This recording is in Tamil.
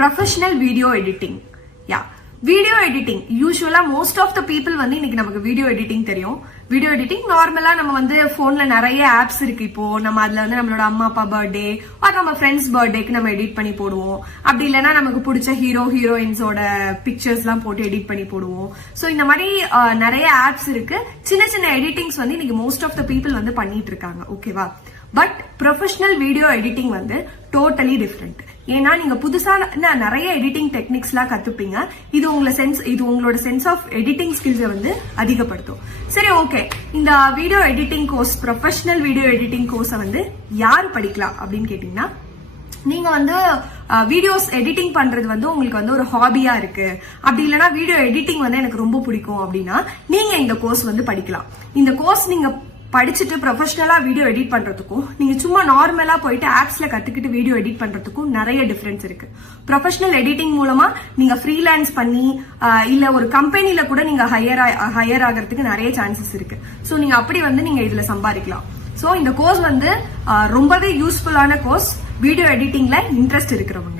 Professional video editing. Video editing யூஸ்வலா மோஸ்ட் ஆஃப் த பீப்புள் வந்து இன்னைக்கு நமக்கு வீடியோ எடிட்டிங் தெரியும். வீடியோ எடிட்டிங் நார்மலா நம்ம வந்து போன்ல நிறைய ஆப்ஸ் இருக்கு. இப்போ நம்ம அதுல வந்து நம்மளோட அம்மா அப்பா பர்த்டே ஆர் நம்ம ஃப்ரெண்ட்ஸ் பர்த்டேக்கு நம்ம எடிட் பண்ணி போடுவோம். அப்படி இல்லைன்னா நமக்கு பிடிச்ச ஹீரோ ஹீரோயின்ஸோட பிக்சர்ஸ் எல்லாம் போட்டு எடிட் பண்ணி போடுவோம். சோ இந்த மாதிரி நிறைய ஆப்ஸ் இருக்கு. சின்ன சின்ன எடிட்டிங்ஸ் வந்து இன்னைக்கு மோஸ்ட் ஆஃப் த பீப்புள் வந்து பண்ணிட்டு இருக்காங்க. ஓகேவா? பட் ப்ரொஃபஷனல் வீடியோ எடிட்டிங் வந்து டோட்டலி டிஃப்ரெண்ட். ஏன்னா நீங்க புதுசா நிறைய எடிட்டிங் டெக்னிக்ஸ் எல்லாம் கத்துப்பீங்க. இது உங்களோட சென்ஸ் ஆஃப் எடிட்டிங் ஸ்கில்ஸை வந்து அதிகப்படுத்தும். சரி, ஓகே. இந்த video editing course, professional video editing கோர்ஸை வந்து யாரு படிக்கலாம் அப்படின்னு கேட்டீங்கன்னா, நீங்க வந்து வீடியோஸ் எடிட்டிங் பண்றது வந்து உங்களுக்கு வந்து ஒரு ஹாபியா இருக்கு, அப்படி இல்லைன்னா வீடியோ எடிட்டிங் வந்து எனக்கு ரொம்ப பிடிக்கும் அப்படின்னா நீங்க இந்த கோர்ஸ் வந்து படிக்கலாம். இந்த கோர்ஸ் நீங்க படிச்சுட்டு ப்ரொஃபஷனலா வீடியோ எடிட் பண்றதுக்கும் நீங்க சும்மா நார்மலா போயிட்டு ஆப்ஸ்ல கத்துக்கிட்டு வீடியோ எடிட் பண்றதுக்கும் நிறைய டிஃபரன்ஸ் இருக்கு. ப்ரொஃபஷனல் எடிட்டிங் மூலமா நீங்க ஃப்ரீலான்ஸ் பண்ணி இல்ல ஒரு கம்பெனில கூட நீங்க ஹையர் ஆகிறதுக்கு நிறைய சான்சஸ் இருக்கு. சோ நீங்க அப்படி வந்து நீங்க இதுல சம்பாதிக்கலாம். சோ இந்த கோர்ஸ் வந்து ரொம்பவே யூஸ்ஃபுல்லான கோர்ஸ் வீடியோ எடிட்டிங்ல இன்ட்ரெஸ்ட் இருக்கிறவங்க.